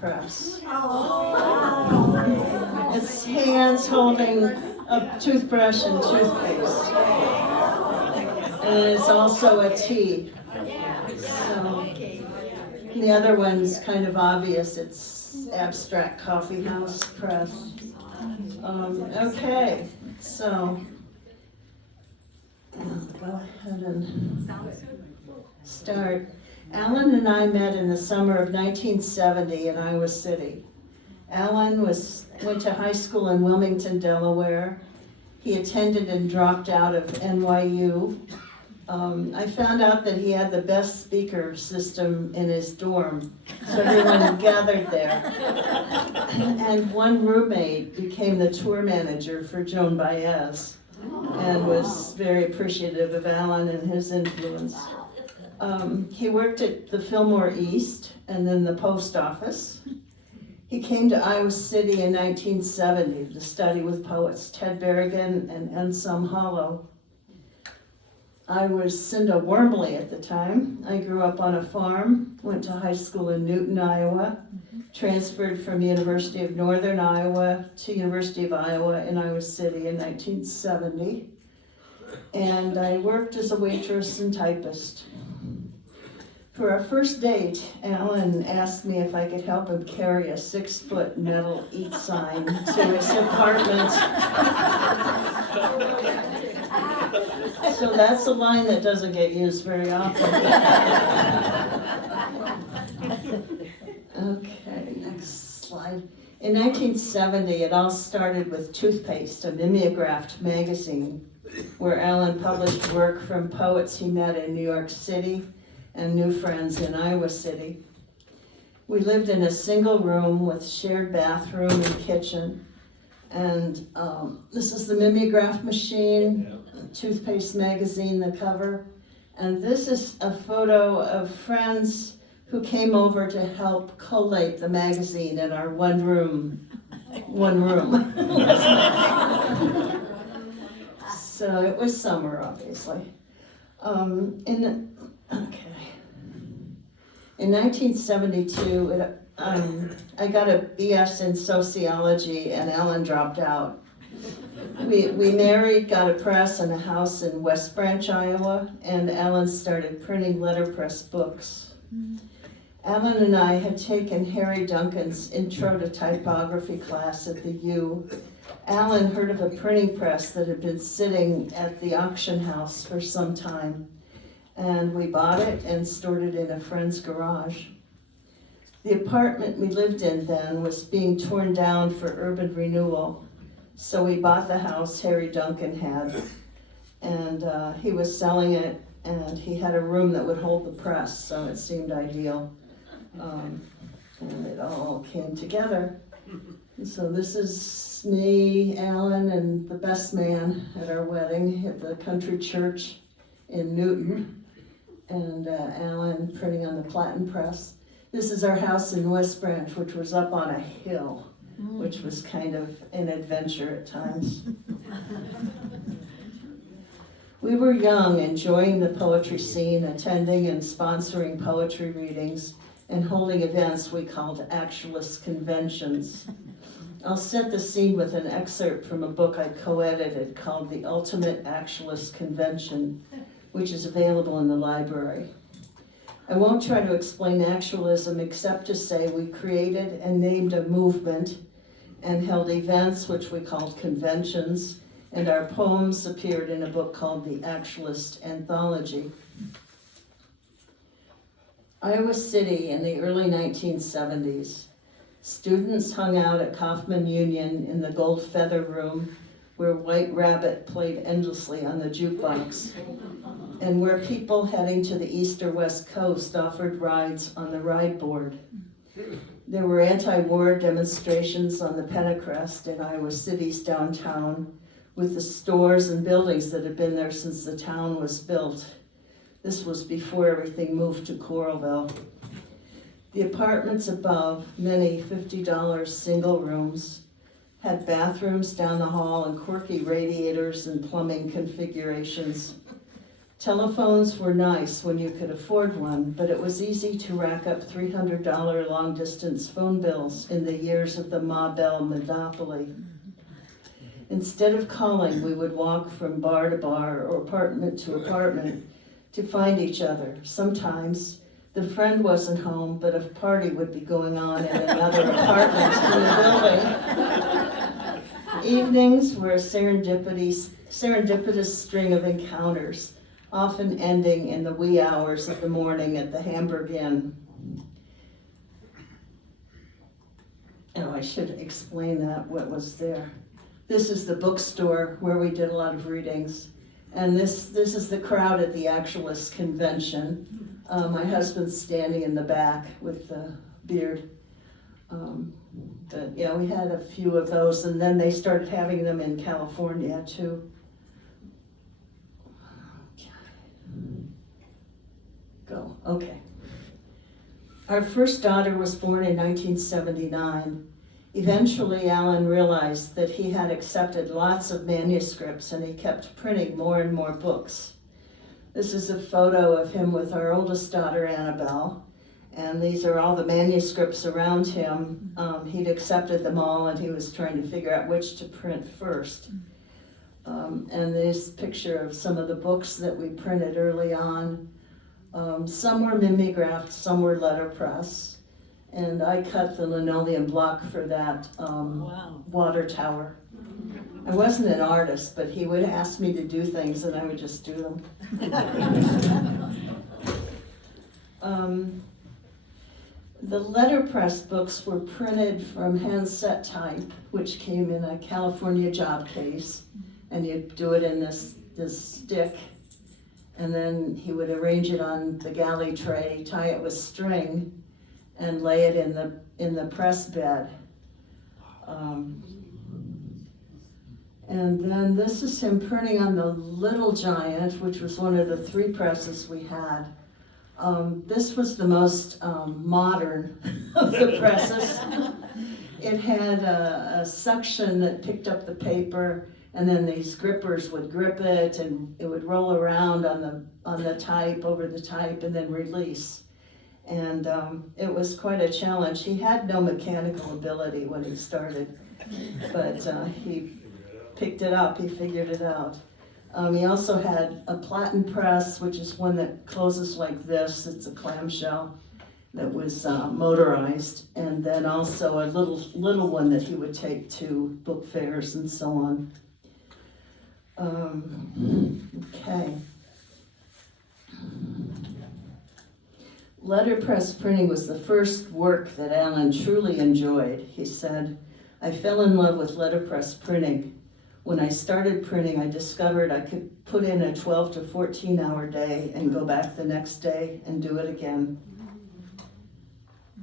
press. It's hands holding a toothbrush and toothpaste. And it's also a tea. So the other one's kind of obvious. It's abstract coffee house press. Okay, so I'll go ahead and start. Alan and I met in the summer of 1970 in Iowa City. Alan went to high school in Wilmington, Delaware. He attended and dropped out of NYU. I found out that he had the best speaker system in his dorm, so everyone gathered there. And one roommate became the tour manager for Joan Baez and was very appreciative of Alan and his influence. He worked at the Fillmore East and then the post office. He came to Iowa City in 1970 to study with poets Ted Berrigan and Ensam Hollow. I was Cinda Wormley at the time. I grew up on a farm, went to high school in Newton, Iowa, transferred from University of Northern Iowa to University of Iowa in Iowa City in 1970. And I worked as a waitress and typist. For our first date, Alan asked me if I could help him carry a 6-foot metal eat sign to his apartment. So that's a line that doesn't get used very often. Okay, next slide. In 1970, it all started with Toothpaste, a mimeographed magazine, where Alan published work from poets he met in New York City and new friends in Iowa City. We lived in a single room with shared bathroom and kitchen. And this is the mimeograph machine, Toothpaste magazine, the cover. And this is a photo of friends who came over to help collate the magazine in our one room. So it was summer, obviously. In 1972, I got a BS in sociology and Alan dropped out. We married, got a press and a house in West Branch, Iowa, and Alan started printing letterpress books. Alan and I had taken Harry Duncan's Intro to Typography class at the U. Alan heard of a printing press that had been sitting at the auction house for some time, and we bought it and stored it in a friend's garage. The apartment we lived in then was being torn down for urban renewal, so we bought the house Harry Duncan had, and he was selling it, and he had a room that would hold the press, so it seemed ideal. And it all came together. And so this is me, Alan, and the best man at our wedding at the country church in Newton, and Alan printing on the platen press. This is our house in West Branch, which was up on a hill, which was kind of an adventure at times. We were young, enjoying the poetry scene, attending and sponsoring poetry readings, and holding events we called actualist conventions. I'll set the scene with an excerpt from a book I co-edited called The Ultimate Actualist Convention, which is available in the library. I won't try to explain actualism except to say we created and named a movement and held events which we called conventions, and our poems appeared in a book called The Actualist Anthology. Iowa City in the early 1970s. Students hung out at Kaufman Union in the Gold Feather Room, where White Rabbit played endlessly on the jukebox, and where people heading to the east or west coast offered rides on the ride board. There were anti-war demonstrations on the Pentecrest in Iowa City's downtown, with the stores and buildings that had been there since the town was built. This was before everything moved to Coralville. The apartments above, many $50 single rooms, had bathrooms down the hall and quirky radiators and plumbing configurations. Telephones were nice when you could afford one, but it was easy to rack up $300 long-distance phone bills in the years of the Ma Bell monopoly. Instead of calling, we would walk from bar to bar or apartment to apartment to find each other. Sometimes the friend wasn't home, but a party would be going on in another apartment in the building. Evenings were a serendipitous string of encounters, often ending in the wee hours of the morning at the Hamburg Inn. Oh, I should explain that, what was there. This is the bookstore where we did a lot of readings. And this is the crowd at the Actualist convention. My husband's standing in the back with the beard. But yeah, we had a few of those, and then they started having them in California too. Go, okay. Our first daughter was born in 1979. Eventually, Alan realized that he had accepted lots of manuscripts and he kept printing more and more books. This is a photo of him with our oldest daughter, Annabelle, and these are all the manuscripts around him. He'd accepted them all and he was trying to figure out which to print first. And this picture of some of the books that we printed early on. Some were mimeographed, some were letterpress. And I cut the linoleum block for that water tower. I wasn't an artist, but he would ask me to do things and I would just do them. The letterpress books were printed from handset type, which came in a California job case, and you'd do it in this stick, and then he would arrange it on the galley tray, tie it with string, and lay it in the press bed. And then this is him printing on the Little Giant, which was one of the 3 presses we had. This was the most modern of the presses. It had a suction that picked up the paper, and then these grippers would grip it, and it would roll around on the type, over the type, and then release. And it was quite a challenge. He had no mechanical ability when he started, but he picked it up, he figured it out. He also had a platen press, which is one that closes like this. It's a clamshell that was motorized, and then also a little one that he would take to book fairs and so on. Okay. Letterpress printing was the first work that Alan truly enjoyed. He said, "I fell in love with letterpress printing. When I started printing, I discovered I could put in a 12 to 14 hour day and go back the next day and do it again."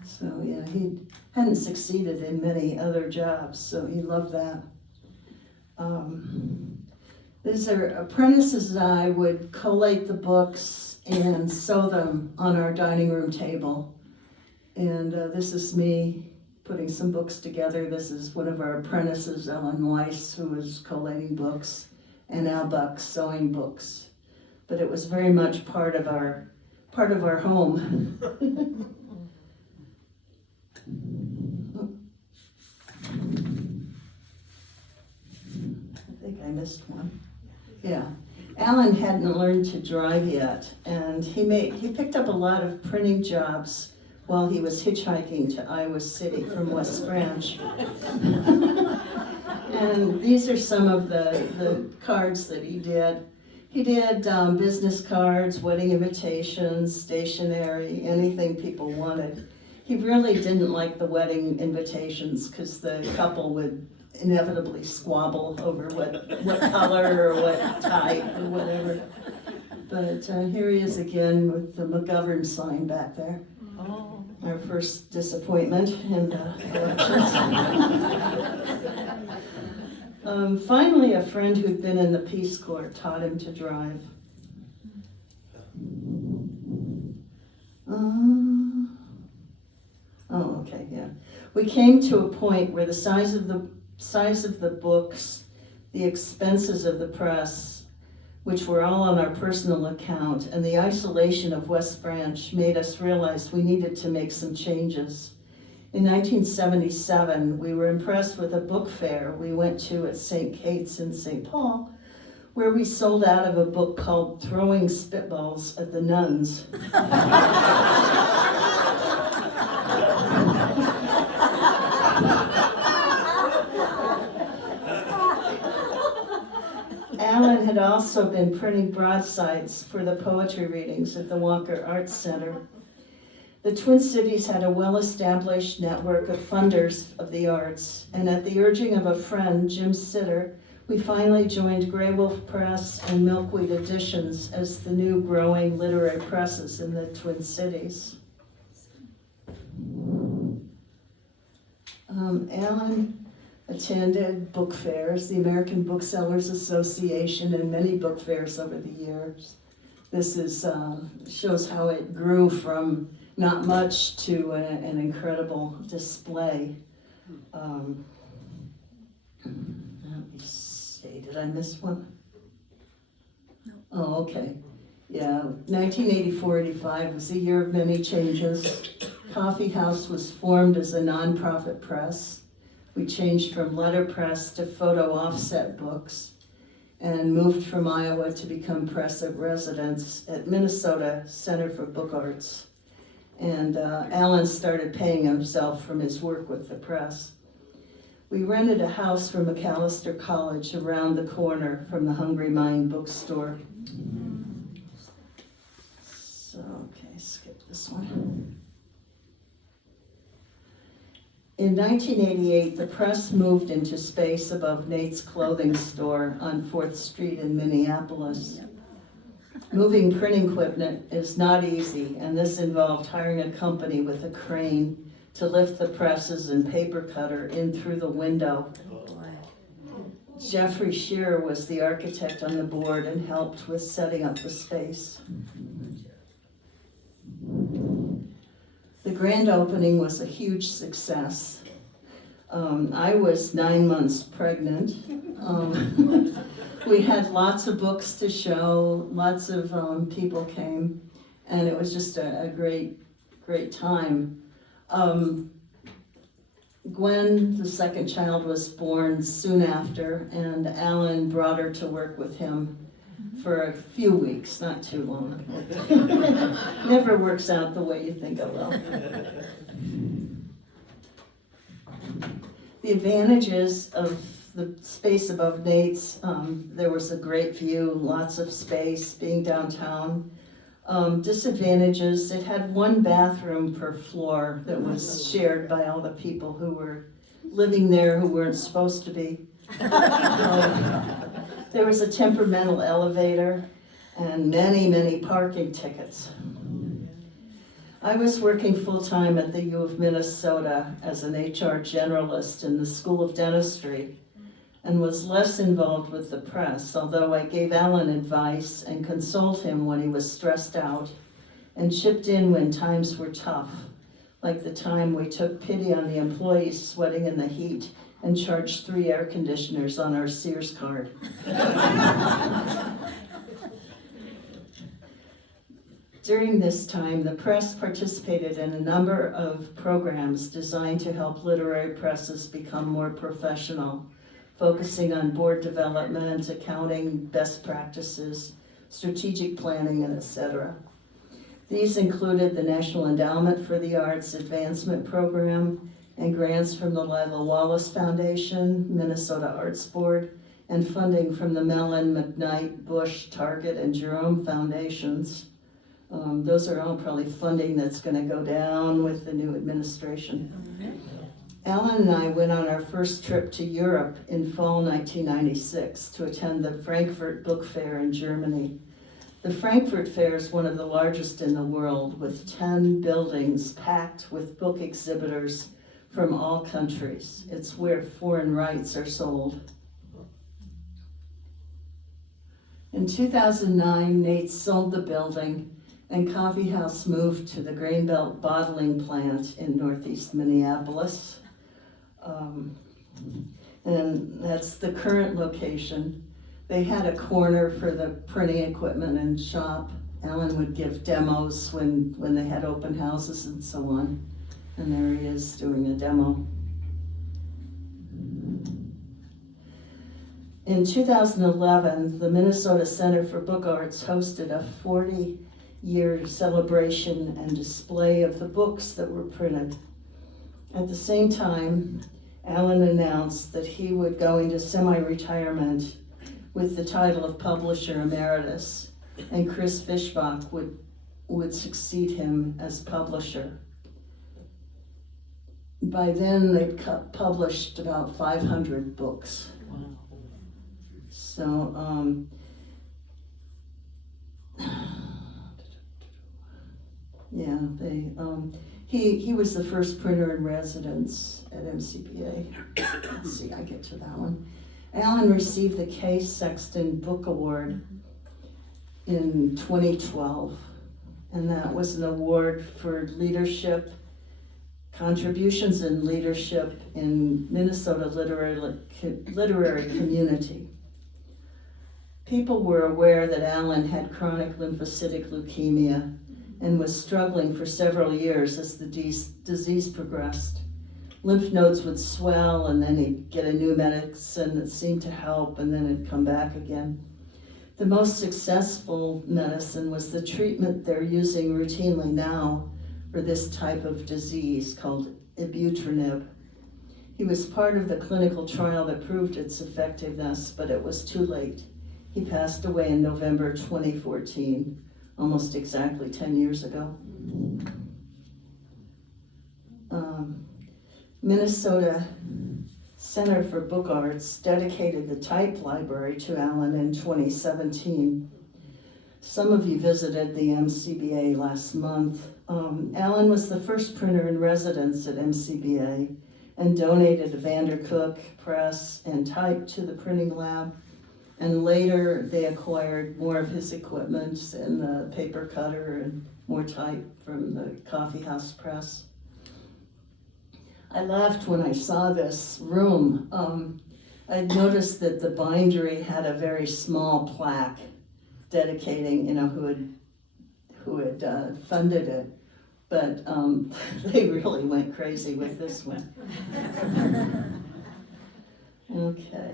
So yeah, he hadn't succeeded in many other jobs, so he loved that. These are apprentices and I would collate the books and sew them on our dining room table. And this is me putting some books together. This is one of our apprentices, Ellen Weiss, who was collating books, and Al Buck sewing books. But it was very much part of our home. I think I missed one. Yeah. Alan hadn't learned to drive yet, and he picked up a lot of printing jobs while he was hitchhiking to Iowa City from West Branch. And these are some of the cards that he did. He did business cards, wedding invitations, stationery, anything people wanted. He really didn't like the wedding invitations because the couple would inevitably squabble over what color or what type or whatever. But here he is again with the McGovern sign back there. Oh. Our first disappointment in elections. Finally, a friend who'd been in the Peace Corps taught him to drive. Oh, okay, yeah. We came to a point where the size of the books, the expenses of the press, which were all on our personal account, and the isolation of West Branch made us realize we needed to make some changes. In 1977, we were impressed with a book fair we went to at St. Kate's in St. Paul, where we sold out of a book called Throwing Spitballs at the Nuns. Alan had also been printing broadsides for the poetry readings at the Walker Arts Center. The Twin Cities had a well-established network of funders of the arts, and at the urging of a friend, Jim Sitter, we finally joined Grey Wolf Press and Milkweed Editions as the new growing literary presses in the Twin Cities. Alan attended book fairs, the American Booksellers Association, and many book fairs over the years. This shows how it grew from not much to an incredible display. Let me see, did I miss one? No. Oh, okay. Yeah, 1984-85 was a year of many changes. Coffee House was formed as a nonprofit press. We changed from letterpress to photo offset books and moved from Iowa to become press at residence at Minnesota Center for Book Arts. And Alan started paying himself from his work with the press. We rented a house from Macalester College around the corner from the Hungry Mind bookstore. So, okay, skip this one. In 1988, the press moved into space above Nate's clothing store on 4th Street in Minneapolis. Moving printing equipment is not easy, and this involved hiring a company with a crane to lift the presses and paper cutter in through the window. Jeffrey Shearer was the architect on the board and helped with setting up the space. The grand opening was a huge success. I was 9 months pregnant. We had lots of books to show, lots of people came, and it was just a great time. Gwen, the second child, was born soon after, and Alan brought her to work with him for a few weeks, not too long. Never works out the way you think it will. The advantages of the space above Nate's, there was a great view, lots of space, being downtown. Disadvantages, it had one bathroom per floor that was shared by all the people who were living there who weren't supposed to be. There was a temperamental elevator and many parking tickets. I was working full-time at the U of Minnesota as an HR generalist in the School of Dentistry and was less involved with the press, although I gave Alan advice and consoled him when he was stressed out and chipped in when times were tough, like the time we took pity on the employees sweating in the heat and charged 3 air conditioners on our Sears card. During this time, the press participated in a number of programs designed to help literary presses become more professional, focusing on board development, accounting, best practices, strategic planning, and etc. These included the National Endowment for the Arts Advancement Program and grants from the Lila Wallace Foundation, Minnesota Arts Board, and funding from the Mellon, McKnight, Bush, Target, and Jerome Foundations. Those are all probably funding that's going to go down with the new administration. Alan and I went on our first trip to Europe in fall 1996 to attend the Frankfurt Book Fair in Germany. The Frankfurt Fair is one of the largest in the world, with 10 buildings packed with book exhibitors from all countries. It's where foreign rights are sold. In 2009, Nate sold the building and Coffee House moved to the Grainbelt bottling plant in northeast Minneapolis. And that's the current location. They had a corner for the printing equipment and shop. Alan would give demos when they had open houses and so on. And there he is doing a demo. In 2011, the Minnesota Center for Book Arts hosted a 40-year celebration and display of the books that were printed. At the same time, Alan announced that he would go into semi-retirement with the title of Publisher Emeritus, and Chris Fishbach would succeed him as publisher. By then, they'd published about 500 books. Wow. So, yeah, he was the first printer in residence at MCBA. Let's see, I get to that one. Alan received the K. Sexton Book Award in 2012, and that was an award for leadership, contributions in leadership in Minnesota literary community. People were aware that Alan had chronic lymphocytic leukemia and was struggling for several years as the disease progressed. Lymph nodes would swell, and then he'd get a new medicine that seemed to help, and then it'd come back again. The most successful medicine was the treatment they're using routinely now for this type of disease called ibutranib. He was part of the clinical trial that proved its effectiveness, but it was too late. He passed away in November 2014, almost exactly 10 years ago. Minnesota Center for Book Arts dedicated the type library to Alan in 2017. Some of you visited the MCBA last month. Alan was the first printer in residence at MCBA and donated a Vandercook press and type to the printing lab. And later they acquired more of his equipment and the paper cutter and more type from the coffee house press. I laughed when I saw this room. I noticed that the bindery had a very small plaque dedicating, who had funded it. But they really went crazy with this one. Okay.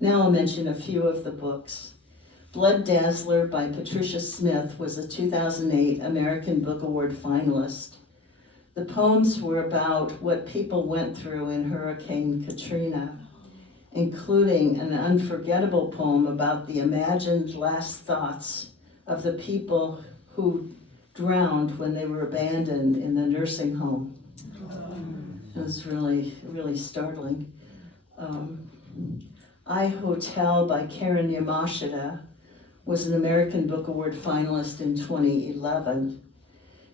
Now I'll mention a few of the books. Blood Dazzler by Patricia Smith was a 2008 American Book Award finalist. The poems were about what people went through in Hurricane Katrina, including an unforgettable poem about the imagined last thoughts of the people who drowned when they were abandoned in the nursing home. It was really, really startling. I Hotel by Karen Yamashita was an American Book Award finalist in 2011.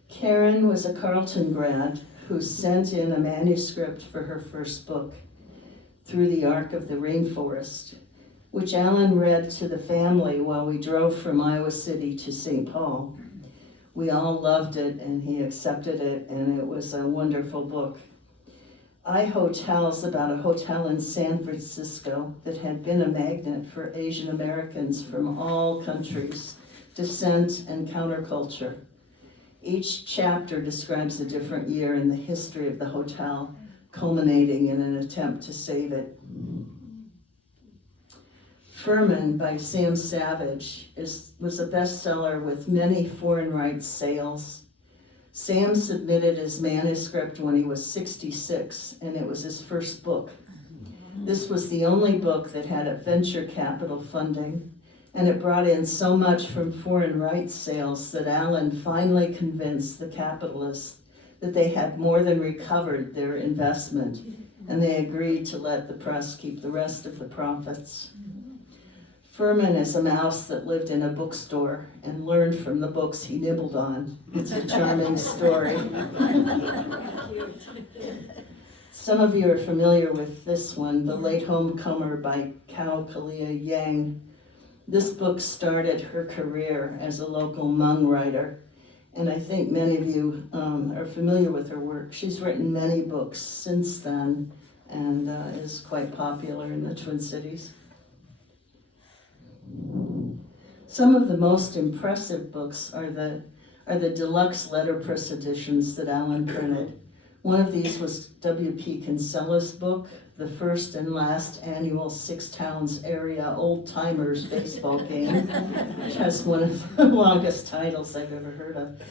Karen was a Carleton grad who sent in a manuscript for her first book, Through the Arc of the Rainforest, which Alan read to the family while we drove from Iowa City to St. Paul. We all loved it, and he accepted it, and it was a wonderful book. I Hotel's about a hotel in San Francisco that had been a magnet for Asian Americans from all countries, descent, and counterculture. Each chapter describes a different year in the history of the hotel, culminating in an attempt to save it. Furman by Sam Savage was a bestseller with many foreign rights sales. Sam submitted his manuscript when he was 66, and it was his first book. This was the only book that had a venture capital funding, and it brought in so much from foreign rights sales that Alan finally convinced the capitalists that they had more than recovered their investment, and they agreed to let the press keep the rest of the profits. Furman is a mouse that lived in a bookstore and learned from the books he nibbled on. It's a charming story. Some of you are familiar with this one, The Late Homecomer by Kao Kalia Yang. This book started her career as a local Hmong writer, and I think many of you are familiar with her work. She's written many books since then and is quite popular in the Twin Cities. Some of the most impressive books are the deluxe letterpress editions that Alan printed. One of these was W.P. Kinsella's book, The First and Last Annual Six Towns Area Old Timers Baseball Game, which has one of the longest titles I've ever heard of,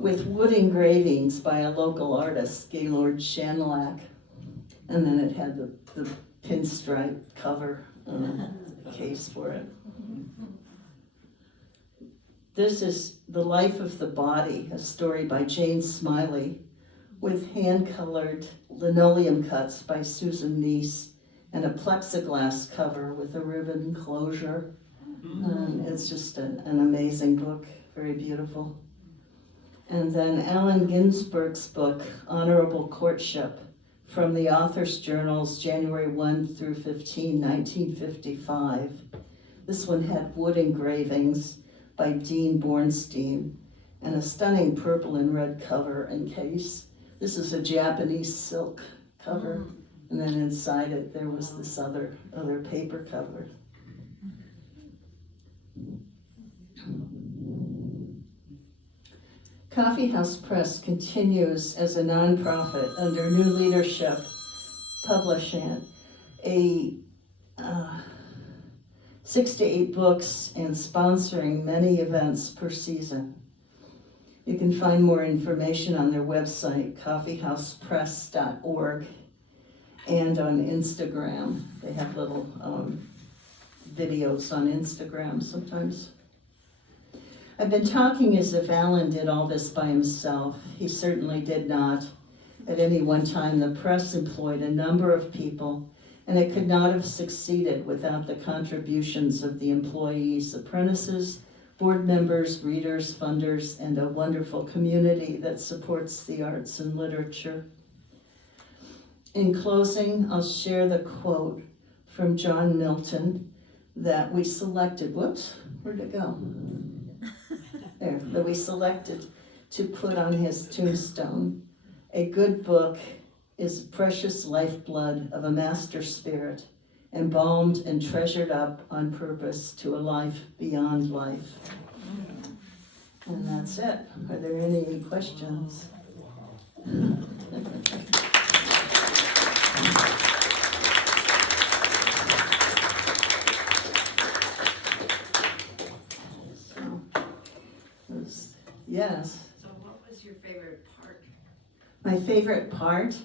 with wood engravings by a local artist, Gaylord Shanlack. And then it had the pinstripe cover case for it. This is The Life of the Body, a story by Jane Smiley, with hand-colored linoleum cuts by Susan Neese and a plexiglass cover with a ribbon closure. And it's just an amazing book, very beautiful. And then Allen Ginsberg's book, Honorable Courtship, from the Author's Journals, January 1 through 15, 1955. This one had wood engravings by Dean Bornstein and a stunning purple and red cover and case. This is a Japanese silk cover, and then inside it there was this other paper cover. Coffee House Press continues as a nonprofit under new leadership, publishing 6 to 8 books and sponsoring many events per season. You can find more information on their website, coffeehousepress.org, and on Instagram. They have little videos on Instagram sometimes. I've been talking as if Alan did all this by himself. He certainly did not. At any one time, the press employed a number of people, and it could not have succeeded without the contributions of the employees, apprentices, board members, readers, funders, and a wonderful community that supports the arts and literature. In closing, I'll share the quote from John Milton that we selected. Whoops, where'd it go? There, that we selected to put on his tombstone. A good book is precious lifeblood of a master spirit, embalmed and treasured up on purpose to a life beyond life. And that's it. Are there any questions? Yes. So what was your favorite part? My favorite part?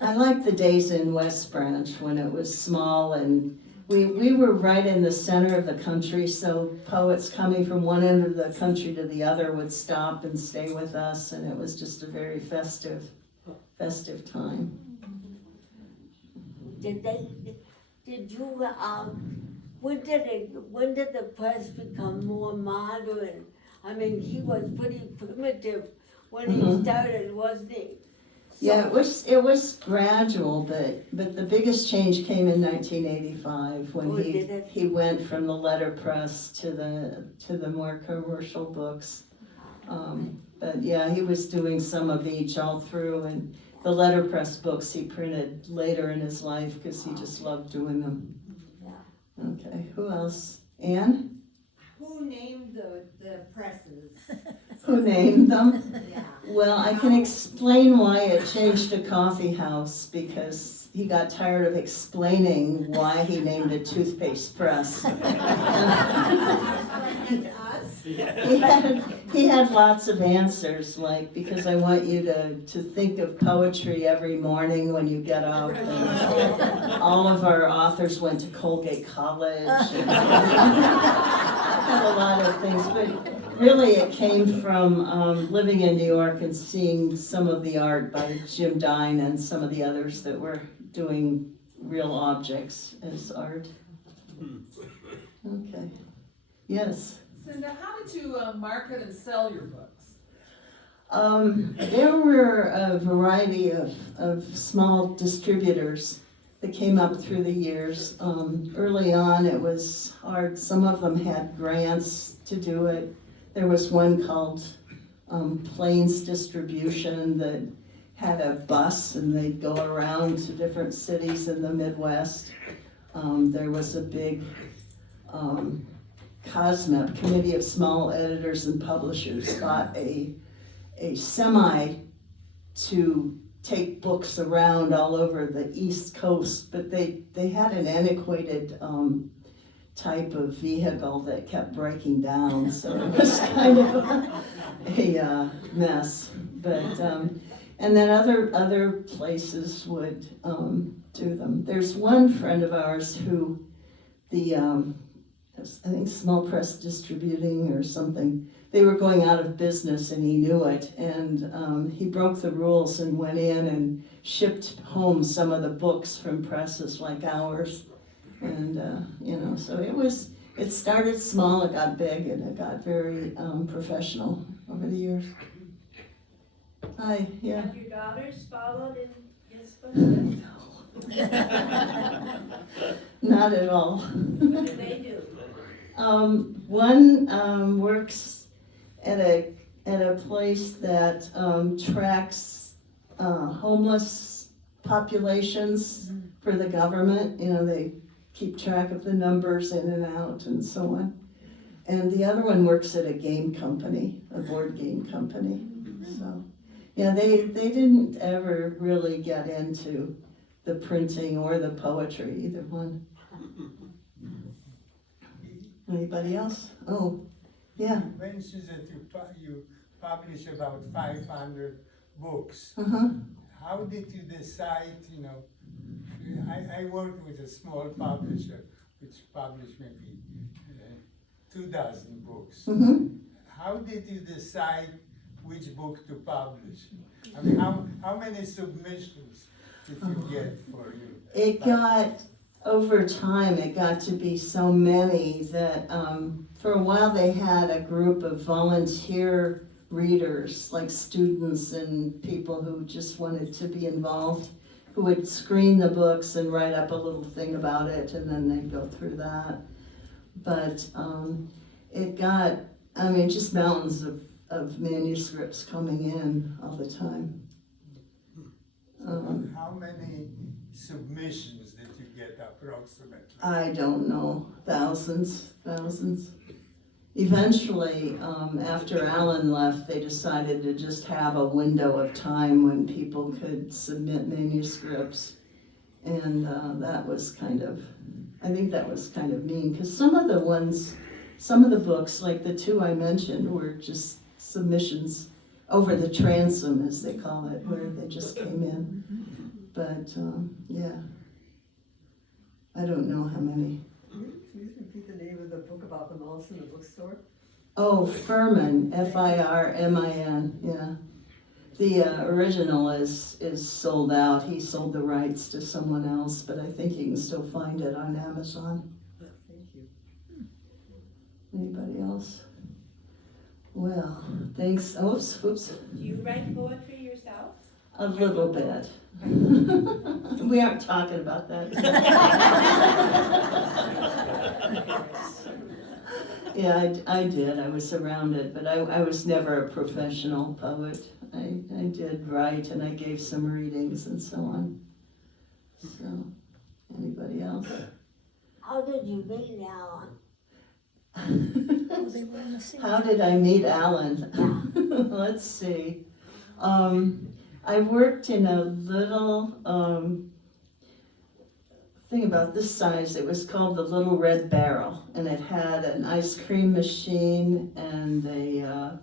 I liked the days in West Branch when it was small, and we were right in the center of the country, so poets coming from one end of the country to the other would stop and stay with us, and it was just a very festive time. Did you, when did the press become more modern? I mean, he was pretty primitive when he started, wasn't he? Yeah, it was gradual, but the biggest change came in 1985 when he went from the letterpress to the more commercial books. But yeah, he was doing some of each all through, and the letterpress books he printed later in his life because he just loved doing them. Yeah. Okay, who else? Anne? Who named the presses? Who named them? Yeah. Well, I can explain why it changed to Coffee House, because he got tired of explaining why he named a toothpaste press. He had lots of answers, like, because I want you to think of poetry every morning when you get up. And all of our authors went to Colgate College. And had a lot of things, but really it came from living in New York and seeing some of the art by Jim Dine and some of the others that were doing real objects as art. Okay. Yes. Cinda, how did you market and sell your books? There were a variety of small distributors that came up through the years. Early on it was hard. Some of them had grants to do it. There was one called Plains Distribution that had a bus and they'd go around to different cities in the Midwest. There was a big COSMEP, Committee of Small Editors and Publishers, bought a semi to take books around all over the East Coast, but they had an antiquated type of vehicle that kept breaking down, so it was kind of a mess. But and then other places would do them. There's one friend of ours who I think Small Press Distributing or something, they were going out of business and he knew it, and he broke the rules and went in and shipped home some of the books from presses like ours. And so it started small, it got big, and it got very professional over the years. Hi, yeah. Have your daughters followed in his footsteps? Not at all. What do they do? One works at a place that tracks homeless populations for the government. They keep track of the numbers in and out and so on. And the other one works at a game company, a board game company. So, yeah, they didn't ever really get into the printing or the poetry, either one. Anybody else? Oh, yeah. You mentioned that you publish about 500 books. Uh-huh. How did you decide, I work with a small publisher which published maybe 24 books. Mm-hmm. How did you decide which book to publish? I mean, how many submissions did you get for you? It got, over time, it got to be so many that for a while they had a group of volunteer readers, like students and people who just wanted to be involved, who would screen the books and write up a little thing about it, and then they'd go through that. But it got, just mountains of manuscripts coming in all the time. How many submissions did you get approximately? I don't know, thousands. Eventually, after Alan left, they decided to just have a window of time when people could submit manuscripts. And that was I think that was kind of mean, because some of the books, like the two I mentioned, were just submissions over the transom, as they call it, where they just came in. But, yeah, I don't know how many. Can you repeat the name of the book about the mouse in the bookstore? Oh, Furman, F-I-R-M-I-N, yeah. The original is sold out. He sold the rights to someone else, but I think you can still find it on Amazon. Thank you. Anybody else? Well, thanks. Oops. Do you write poetry yourself? A little bit. We aren't talking about that. Yeah, I did. I was around it, but I was never a professional poet. I did write, and I gave some readings and so on. So, anybody else? How did you meet Alan? Oh, they were in the same. How did I meet Alan? Let's see. I worked in a little thing about this size. It was called the Little Red Barrel, and it had an ice cream machine and a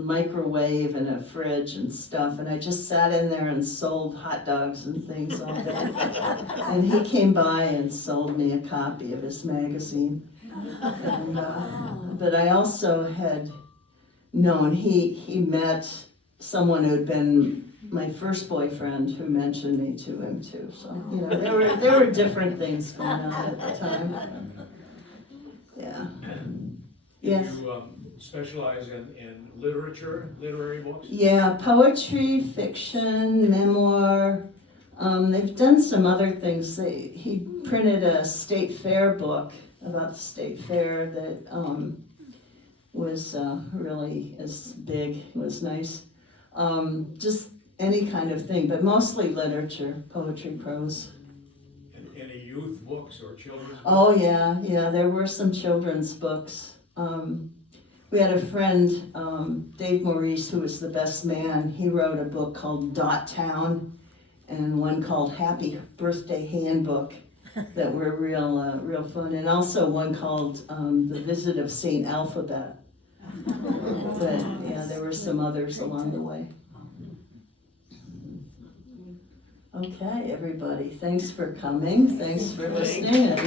microwave and a fridge and stuff. And I just sat in there and sold hot dogs and things all day. And he came by and sold me a copy of his magazine. And, but I also had known, he met someone who had been my first boyfriend who mentioned me to him too. So, there were different things going on at the time. Yeah. Yes. Did you specialize in literary books? Yeah, poetry, fiction, memoir. They've done some other things. He printed a state fair book about the state fair that was really as big. It was nice. Just any kind of thing, but mostly literature, poetry, prose. Any youth books or children's books? Oh, yeah, there were some children's books. We had a friend, Dave Maurice, who was the best man. He wrote a book called Dot Town and one called Happy Birthday Handbook that were real fun. And also one called The Visit of Saint Alphabet. But yeah, there were some others along the way. Okay, everybody, thanks for coming, thanks for listening. And